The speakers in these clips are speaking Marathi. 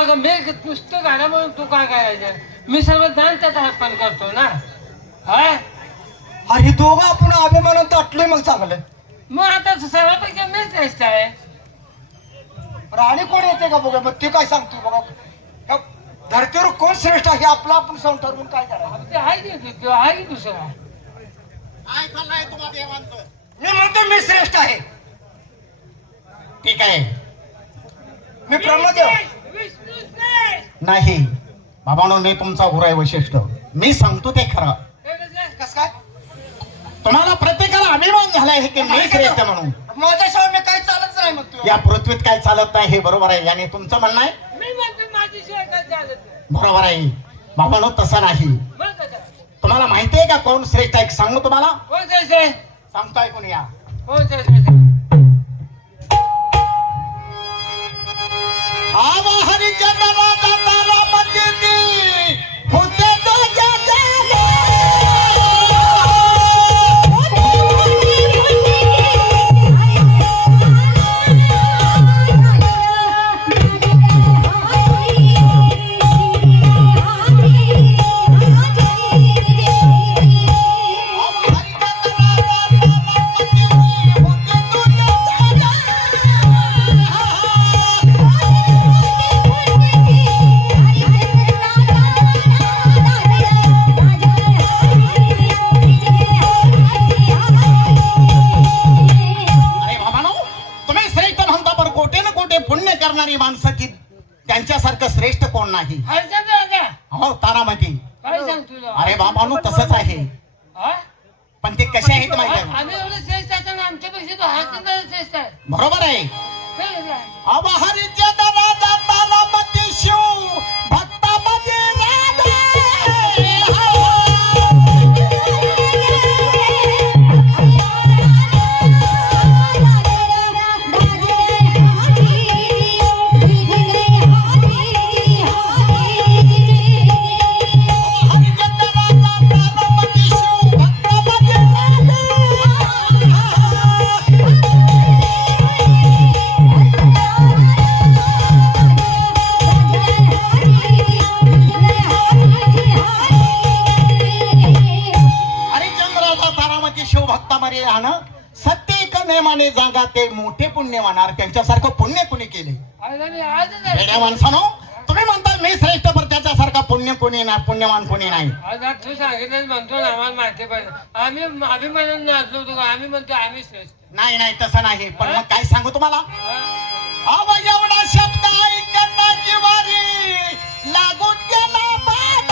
अगं मी पुस्तक आला म्हणून तू काय करायचं? मी सर्व दान त्याचा अर्पण करतो ना. हा अरे दोघं आपण अभिमानात ताटलोय मग चांगलं. मग आता सर्वांपैकी मीच श्रेष्ठ आहे. राणी कोण येते का बघा मग ते काय सांगतो बघा. ह्या धरतीवर कोण श्रेष्ठ आहे आपला आपण सांग ठरवून काय करायचं. ते आहे की आहे की दुसरा. काय चाललंय तुम्हा देवांचं? मी म्हणतो मी श्रेष्ठ आहे. ठीक आहे. मी ब्रह्मदेव विष्णू श्रेष्ठ. नाही बाबांनो, मी तुमचा गुरु आहे वशिष्ठ. मी सांगतो ते खरं. हे कसं? कस काय तुम्हाला प्रत्येकाला अभिमान झालाय की मी श्रेष्ठ म्हणून. माझ्याशिवाय मी काय चालत नाही मग तू. या पृथ्वीत काय चालत नाही हे बरोबर आहे. आणि तुमचं म्हणणं आहे मी म्हणतो माझ्याशिवाय काय चालत नाही. बरोबर आहे. बाबांनो तसं नाही. मग कसं? तुम्हाला माहिती आहे का कोण श्रेष्ठ आहे? सांगू तुम्हाला. कोण श्रेष्ठ आहे? सांगतो ऐकून या. कोण श्रेष्ठ आहे? आवा हरिचंद्राचा तारा मंदिरी होते तो जगाले. माणसं की त्यांच्यासारखं श्रेष्ठ कोण नाही. हरिचंद्र राजा हो तारामती. काय सांगतो? अरे बाबांनो तसंच आहे. हा? पण ते कसे आहेत माहिती आहे? आम्ही एवढे श्रेष्ठ आहे ना, आमच्यापेक्षा तो हरिचंद्र श्रेष्ठ आहे. बरोबर आहे. काय कसं आहे? आवा हरिचंद्र राजा तारामती शिव भक्तामध्ये सत्य एक नेमाने जागा ते मोठे पुण्यवानार. त्यांच्यासारखं पुण्य कुणी केले? वेड्या माणसानो, तुम्ही म्हणता मी श्रेष्ठ पण त्याच्यासारखा पुण्य कोणी नाही, पुण्यवान कोणी नाही. आज तू सांगितलं म्हणतो ना, आम्हाला माहिती पाहिजे. आम्ही म्हणून नाचलो होतो. आम्ही म्हणतो आम्ही श्रेष्ठ. नाही नाही तसं नाही. पण मग काय सांगू तुम्हाला. अव एवढा शब्द ऐकता जिवारी लागून गेला बाण.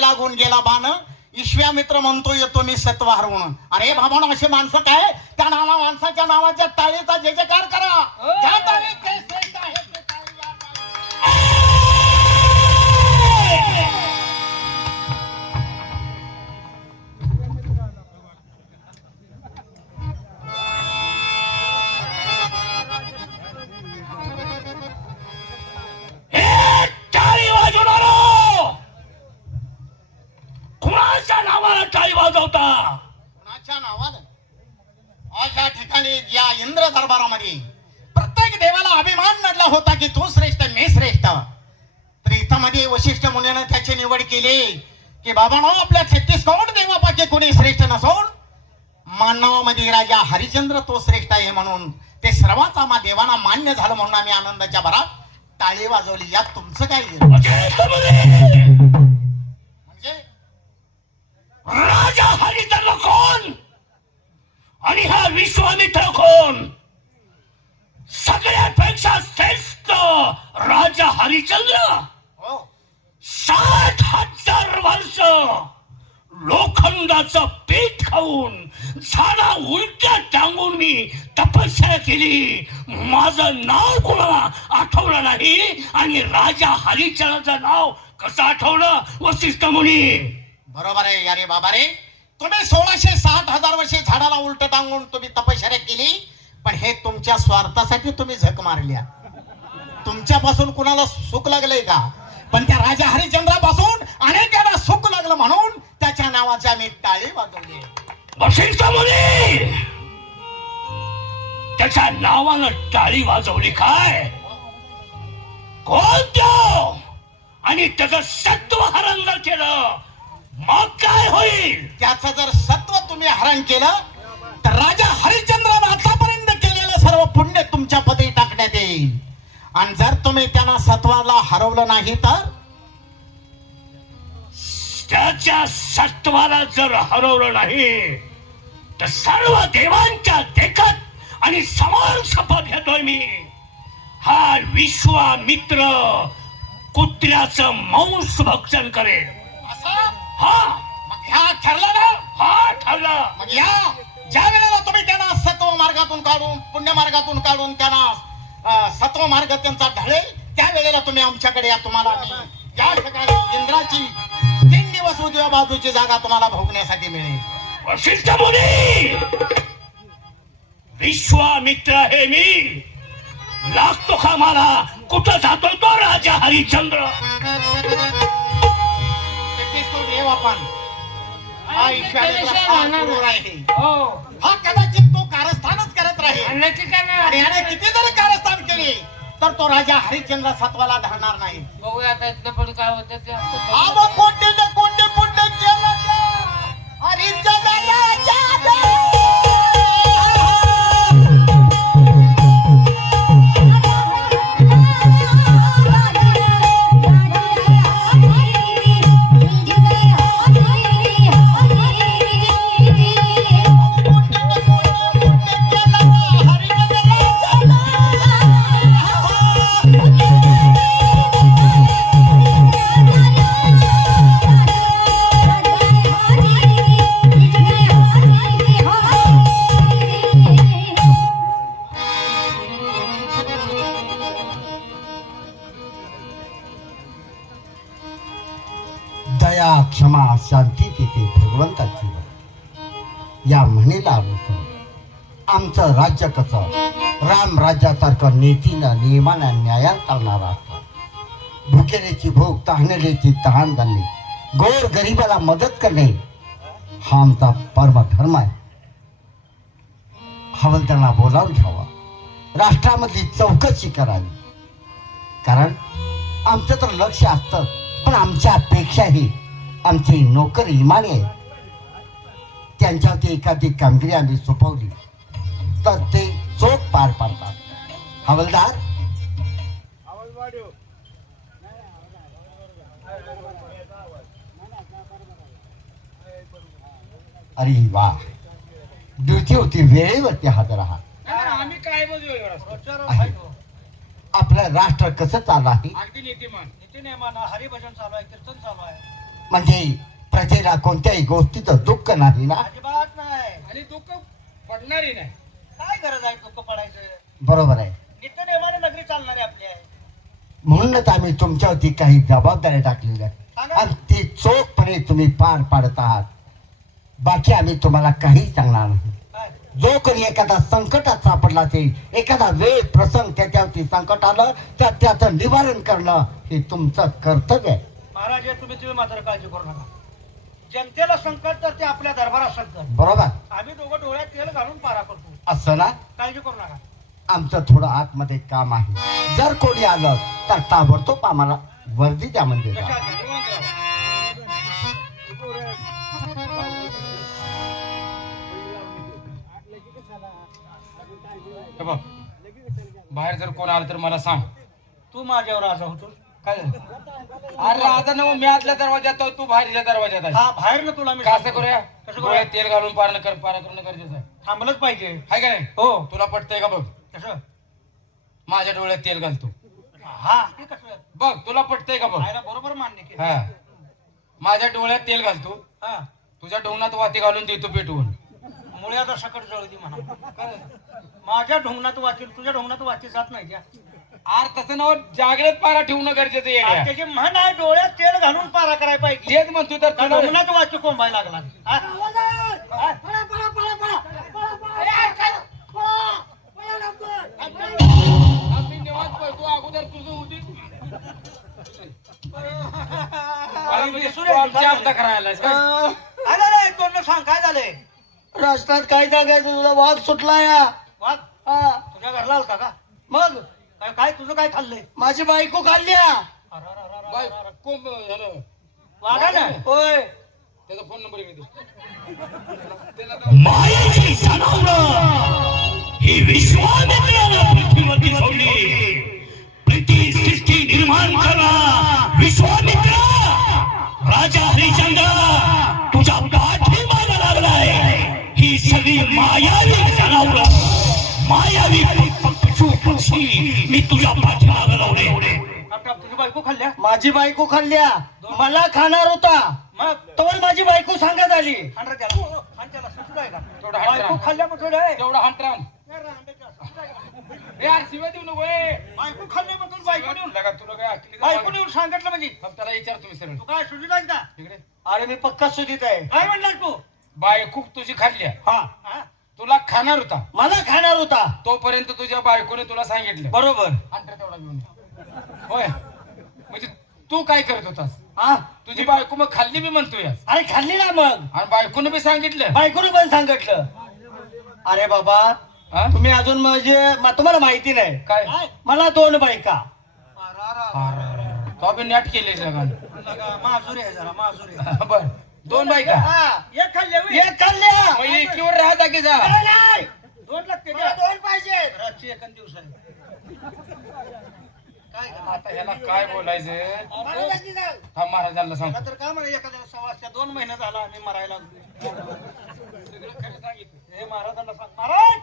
लागून गेला बाण. विश्वामित्र म्हणतो येतो मी सत्वार म्हणून. अरे बाबा असे माणसं काय, त्या नावा माणसाच्या नावाच्या टाळीचा जय जयकार करा. त्या टाळी ते श्रेष्ठ आहे ते टाळी वाजवा. टाळी वाजवणार कुणाच्या नावाला टाळी वाजवता? कुणाच्या नावानं? आज या ठिकाणी या इंद्र दरबारामध्ये प्रत्येक देवाला अभिमान नडला होता की तू श्रेष्ठ मी श्रेष्ठ. तर इथं मध्ये वशिष्ठ मुनीनं त्याची निवड केली की बाबांनो आपल्या 36 करोड देवापैकी कोणी श्रेष्ठ नसून मानवामध्ये राजा हरिचंद्र तो श्रेष्ठ आहे म्हणून ते सर्वांचा मा देवांना मान्य झालं म्हणून आम्ही आनंदाच्या भरात टाळी वाजवली. यात तुमचं काय? म्हणजे राजा हरिचंद्र कोण आणि हा विश्वामित्र कोण? सगळ्यापेक्षा श्रेष्ठ राजा हरिचंद्र 60,000 वर्ष लोखंडाचं पीठ खाऊन झाडा उलट्या टांगून मी तपस्या केली. माझं नाव कोणाला आठवलं नाही आणि राजा हरिश्चंद्राचं नाव कसं आठवलं वसिष्ठ मुनी? बरोबर आहे अरे बाबा रे. तुम्ही 1660,000 वर्षे झाडाला उलट टांगून तुम्ही तपश्चर्या केली, पण हे तुमच्या स्वार्थासाठी तुम्ही झक मारल्या. तुमच्यापासून कुणाला सुख लागलंय का? पण त्या राजा हरिश्चंद्रापासून अनेकांना सुख लागलं म्हणून त्याच्या नावाची आम्ही टाळी वाजवली. वसिष्ठ मुनी, त्याच्या नावानं टाळी वाजवली काय? कोणत्या? आणि त्याचं सत्व हरण जर केलं मग काय होईल? त्याचं जर सत्व तुम्ही हरण केलं तर राजा हरिश्चंद्रानं आतापर्यंत केलेलं सर्व पुण्य तुमच्या पदरी टाकण्यात येईल. आणि जर तुम्ही त्यांना सत्वाला हरवलं नाही तर त्याच्या सत्वाला जर हरवलं नाही तर सर्व देवांच्या देखत आणि समान शपथ घेतोय मी, हा विश्वामित्र कुत्र्याचं मांस भक्षण करेल. हा मग ह्या ठरलं ना? हा ठरलं. मग या ज्या वेळेला तुम्ही त्यांना सत्व मार्गातून काढून पुण्य मार्गातून काढून त्यांना सत्व मार्ग त्यांचा ढळेल त्या वेळेला तुम्ही आमच्याकडे या. तुम्हाला या ठिकाणी इंद्राची 3 दिवस उजव्या बाजूची जागा तुम्हाला भोगण्यासाठी मिळेल. वसिष्ठ मुनी, विश्वामित्र हे मी लागतो का मला? कुठं जातोय तो राजा हरिश्चंद्र? आपण हा कदाचित तो कारस्थानच करत राहील आणि याने किती जरी कारस्थान केले तर तो राजा हरिश्चंद्र सत्वाला धरणार नाही. बघूया आता इथनं पुढे काय होतं ते. कोटी कोटी पुण्य केलं हरिश्चंद्र राजा. दया क्षमा शांती तिथे भगवंताची. या म्हणीला अनुसरून आमचं राज्य कसं राम राज्यासारखं नीतीनं नियमानं न्यायात चालणार असतं. भुकेलेची भूक तहानलेची तहान घालणे, गोर गरीबाला मदत करणे हा आमचा परमधर्म आहे. हवलदारांना बोलावून घ्यावा, राष्ट्रामधली चौकशी करावी. कारण आमचं तर लक्ष असतं, पण आमच्यापेक्षाही आमची नोकर इमानी आहे. त्यांच्यावरती एखादी कामगिरी आम्ही सोपवली तर ते चोख पार पाडतात. हवलदार, अरे वा, ड्युटी होती वेळेवरती हजर आहात. आम्ही काय आपलं राष्ट्र कसं चालू आहे? हरिभजन चालू आहे, कीर्तन चालू आहे. म्हणजे प्रजेला कोणत्याही गोष्टीचं दुःख नाही ना? अजिबात नाही. आणि दुःख पडणारी नाही. काय गरज आहे दुःख पडायचं? बरोबर आहे. नित्य नेमाने नगरी चालणारी आपली आहे. म्हणूनच आम्ही तुमच्यावरती काही जबाबदाऱ्या टाकलेल्या आहेत आणि ती चोखपणे तुम्ही पार पाडत आहात. बाकी आम्ही तुम्हाला काही सांगणार नाही. जो कोणी एखादा संकटात सापडला असेल, एखादा वेळ प्रसंग त्याच्यावरती संकट आलं तर त्याचं निवारण करणं हे तुमचं कर्तव्य आहे. महाराज, तुम्ही मात्र काळजी करू नका. जनतेला संकट तर ते आपल्या दरबारात संकट. बरोबर. आम्ही दोघं डोळ्यात तेल घालून पारा करतो. असं ना? काळजी करू नका. आमचं थोडं आतमध्ये काम आहे. जर कोणी आलं तर ताबडतोब आम्हाला वर्दी द्या म्हणजे. बाहेर जर कोण आलं तर मला सांग. तू माझ्यावर राजा होतो. काय झालं? अरे राजा ना, मी आतल्या दरवाजात आहे, तू बाहेरच्या दरवाजात आहे. हा, बाहेर ना तुला मी कसं करूया? कसं करूया? डोळ्यात तेल घालून पारा करणं गरजेचं आहे. थांबलंच पाहिजे. हाय का नाही? हो. तुला पटतंय का? बघ, कसं? माझ्या डोळ्यात तेल घालतो. हा, ते कसं? बघ, तुला पटतंय का? बघ, आयला बरोबर मान्य केलं. हा, माझ्या डोळ्यात तेल घालतो. हा, तुझ्या ढोंगणात वाती घालून देतो पेटवून. मुळ्याचा सकट जळू दे म्हणा. काय? माझ्या ढोंगणात वाचेल, तुझ्या ढोंगणात वाची जात नाही त्या. आर तसं नाव जागृत पारा ठेवणं गरजेचं आज आहे. त्याची म्हण आहे, डोळ्यात तेल घालून पारा करायला पाहिजे. तेच म्हणतो तर त्या ढोंगणात वाची कोंबायला लागला. हा? आम्ही निवांत पळतो, अगोदर तुझं होती. आमच्या आमचा करायलास काय? अरे रे, तोंड सांग काय झालंय? राष्ट्रात काय सांगायचं तुला? वाघ सुटला या. वाघ हा. तुझ्या घरला आलता का? मग काय काय तुझं काय खाल्लंय? माझी बायको खाल्ल्या. बाय, कोंब झालं. वाघा ना. होय. त्याचा फोन नंबर मी देतो. मायाची जनावरं ही विश्वामित्रानं पृथ्वीवरती सोडली. प्रीती सृष्टी निर्माण करा विश्वामित्र. राजा हरिश्चंद्र तुझ्या पाठीमागे लागलाय. ही सगळी मायावी जनावरं, मायावी पशु पक्षी मी तुझ्या पाठीमागे लावले. तुझी बायको खाल्ल्या? माझी बायको खाल्ल्या. मला खाणार होता, मग तोवर माझी बायको सांगत आली. हांडा त्याला. हाण त्याला, सुटू आहे का? थोडं हात बायको राहा. खाल्ल्या म्हटलं रे. तेवढा हंटराम. यार शिवाय देऊ नको ए. बायको खाल्ल्याबद्दल बायको नेऊन लगा तुला काय अक्कली बायको नेऊन सांगितलं म्हणजे मग त्याला विचार तुम्ही सरळ तू काय सुटू का? तिकडे. अरे मी पक्का सुधीत आहे. काय म्हणलास तू? बायको तुझी खाल्ल्या, हा. हा? तुला खाणार होता, मला खाणार होता. तोपर्यंत तुझ्या बायकोने तुला सांगितलं बरोबर. हंटर तेवढा घेऊन ये. होय, म्हणजे तू काय करत होतास? हा. तुझी बायको मग खाल्ली बी म्हणतोय अरे खाल्ली ना मग. आणि बायकोने बी सांगितलं. बायकोने पण सांगितलं. अरे बाबा, हा? तुम्ही अजून म्हणजे तुम्हाला माहिती नाही. काय? मला 2 बायका. तो बी नॅट केले जगान. माजुरी आहे जरा, माजुरी आहे. बर, 2 बायका. हा. एक खाल्ल्या होय? एक खाल्ल्या. मग एकीवर राहता की जा. नाही, नाही. 2 लागते मला का? 2 पाहिजे. रातची एकान दिवस आहे. काय करणार? आता ह्याला काय बोलायचं? महाराजांनी जाऊ. हा महाराजांना सांग. मला तर काय म्हणे एखाद्या सवासच्या 2 महिने झाला आम्ही मरायला लागलो. सगळं खरं सांगितलं. हे महाराजांना सांग. महाराज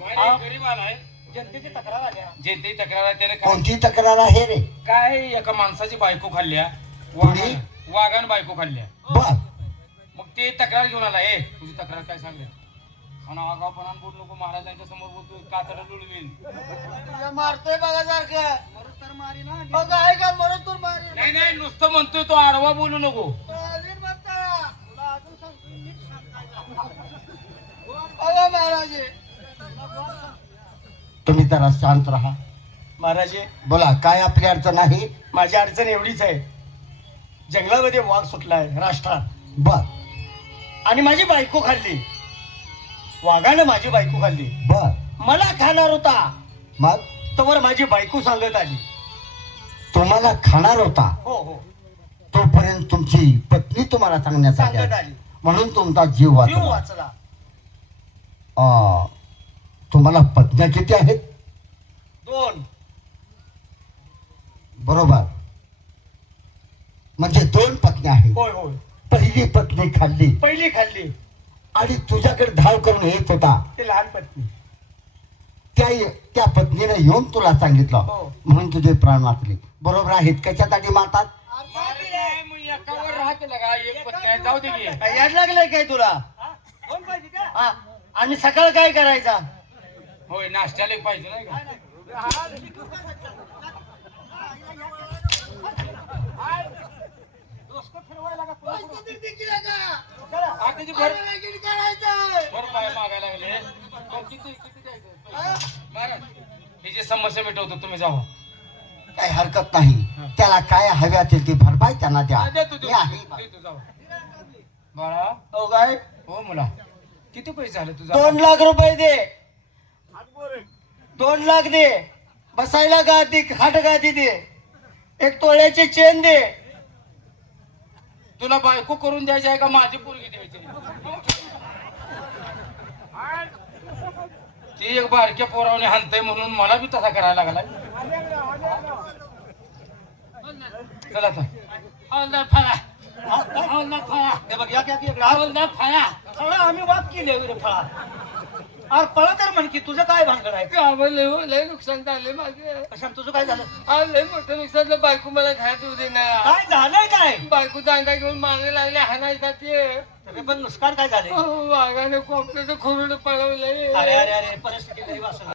बाई गरीब आलाय, जनतेची तक्रार आल्या. जे ते तक्रार आहे त्याने काय कोणती तक्रार आहे रे? काय एका माणसाची बायको खाल्ल्या, कोणी? वाघान बायको खाल्ल्या. बर. मग ते तक्रार घेऊन आला. ए तुझी तक्रार काय सांगेल? आणि आगावपणा बोल नको, महाराजांच्या समोर बोलतोय, कातड लुळवील. मारतोय बघा सारखं. मरत तर मारी ना. बघा आहे का मरत तर मारी. नाही नाही, नुसतं म्हणतोय तो, आडवा बोलू नको. तुला अजून सांगतो, नीट सांग काय झालं. बघा महाराज, तुम्ही जरा शांत राहा. महाराज बोला, काय आपली अडचण आहे? माझी अडचण एवढीच आहे, जंगलामध्ये वाघ सुटलाय राष्ट्रात. बर. आणि माझी बायको खाल्ली. वाघानं माझी बायको खाल्ली. बर. मला खाणार होता, मग तोवर माझी बायको सांगत आली. तुम्हाला खाणार होता? हो हो. तोपर्यंत तुमची पत्नी तुम्हाला सांगण्यासाठी आली, म्हणून तुमचा जीव वाचला. तुम्हाला पत्न्या किती आहेत? 2. बरोबर, म्हणजे 2 पत्न्या आहेत. होय होय. पहिली पत्नी खाल्ली. पहिली खाल्ली. आणि तुझ्याकडे धाव करून येत होता ते लहान पत्नी. त्या पत्नीने येऊन तुला सांगितलं, म्हणून तुझे प्राण वाचले. बरोबर आहेत? कशासाठी मारतात? एकावर राहते लगा, एक पत्नी आहे, जाऊ दे की. याद लागलंय काय तुला? 2 पाहिजे का? हा. आणि सकाळ काय करायचा? होय, नाश्त्याला एक पाहिजे नाही का? डोसकं फिरवायला का? आताची भर पाय मागायला लागले. मग किती द्यायचं? महाराज, हे जे समस्या मिटवतो तुम्ही जावा. काही हरकत नाही. त्याला काय हवे असेल ती भरपाई त्यांना द्या. देतो मी आहे. जावा. बाळा, हो काय? हो मुला, किती पैसे झाले तुझा? 2 लाख रुपये दे. 2 लाख दे. बसायला गादी, खाट गादी दे. 1 तोळ्याची चेन दे. तुला बायको करून द्यायची आहे का माझी पोरगी द्यायची? ती एक बारक्या पोरावने हाणतय म्हणून मला बी तसा करायला लागलाय. चला आता. हे बघ, या फळा आम्ही वाद केले फळा. अरे पळा तर म्हण की तुझं काय भानगड आहे गावाला लय नुकसान झाले माझे. कशाने तुझं काय झालं आज लय मोठं नुकसान झालं. बायको मला घरात येऊ दे ना. काय झालंय काय बायको दांडा घेऊन मागे लागले हाणायचा ते. तरी पण नुकसान काय झालंय वाघाने कोपऱ्याचं खोरून पळवलंय. अरे परिस्थिती गरीब असेल